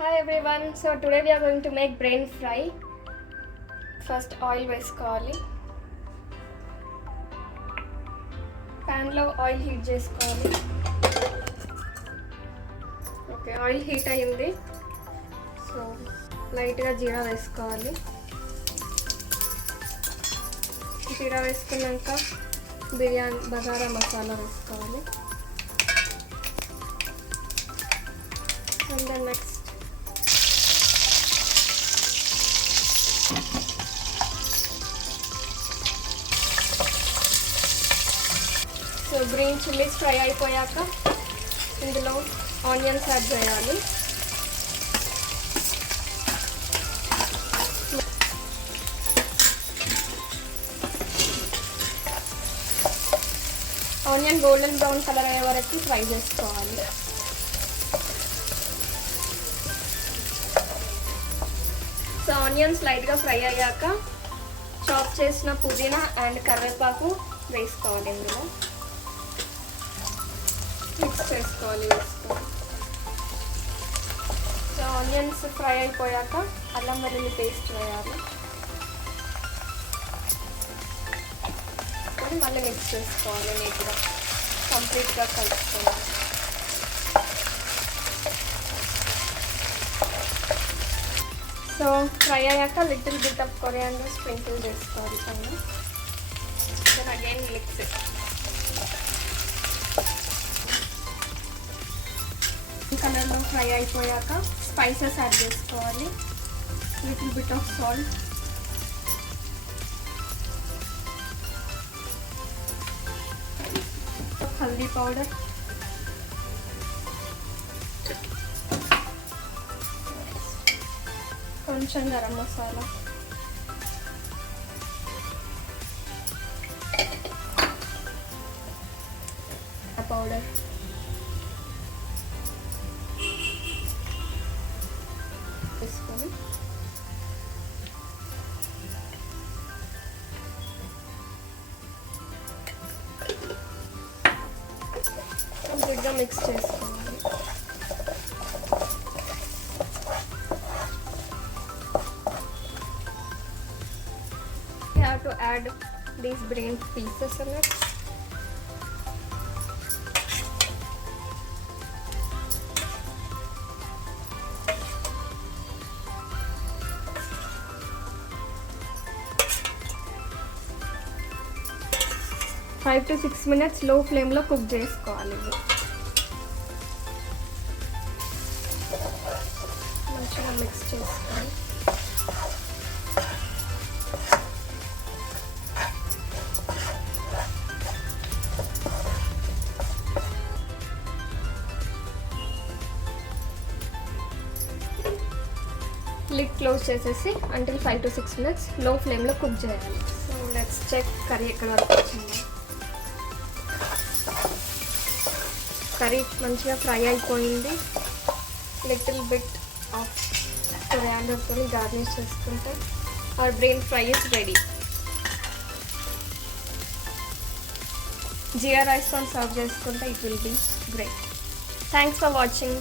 Hi everyone, so today we are going to make brain fry. First oil వేసుకోవాలి. Pan లో oil heat చేసుకోవాలి. Okay, oil heat అయింది. So లైట్గా జీరా వేసుకోవాలి. జీరా వేసుకున్నాక బిర్యానీ బగారా మసాలా వేసుకోవాలి. And then next so green chillies fry అయిపోయాక ఇందులో ఆనియన్స్ యాడ్ చేయాలి. ఆనియన్ గోల్డెన్ బ్రౌన్ కలర్ అయ్యే వరకు ఫ్రై చేసుకోవాలి. సో ఆనియన్స్ లైట్గా ఫ్రై అయ్యాక చాప్ చేసిన పుదీనా అండ్ కరివేపాకు వేసుకోవాలి. ఇందులో మిక్స్ చేసుకోవాలి. సో ఆనియన్స్ ఫ్రై అయిపోయాక అల్లం వెల్లుల్లి పేస్ట్ వేయాలి. మళ్ళీ మిక్స్ చేసుకోవాలి. నీట్గా కంప్లీట్గా కలుపుకోవాలి. సో ఫ్రై అయ్యాక little bit of coriander sprinkle చేసుకోవాలి పైన. Then again mix. కలర్లో ఫ్రై అయిపోయాక స్పైసెస్ యాడ్ చేసుకోవాలి. లిటిల్ బిట్ ఆఫ్ సాల్ట్, హల్దీ పౌడర్, కొంచెం గరం మసాలా, పౌడర్, వేసుకొని కంప్లీట్గా మిక్స్ చేసుకోవాలి. You have to add these brain pieces in it. Five to 6 minutes low flame లో కుక్ చేసుకోవాలి. మంచిగా మిక్స్ చేసుకోవాలి. లిడ్ క్లోజ్ చేసేసి అంటిల్ 5 to 6 minutes లో ఫ్లేమ్లో కుక్ చేయాలి. సో లెట్స్ చెక్ కర్రీ ఎక్కడ వరకు వచ్చింది. కర్రీ మంచిగా ఫ్రై అయిపోయింది. లిటిల్ బిట్ ఆఫ్ కొరియాండర్తో గార్నిష్ చేసుకుంటే our brain fry is ready. Jeera రైస్తో సర్వ్ చేసుకుంటే it will be great. Thanks for watching.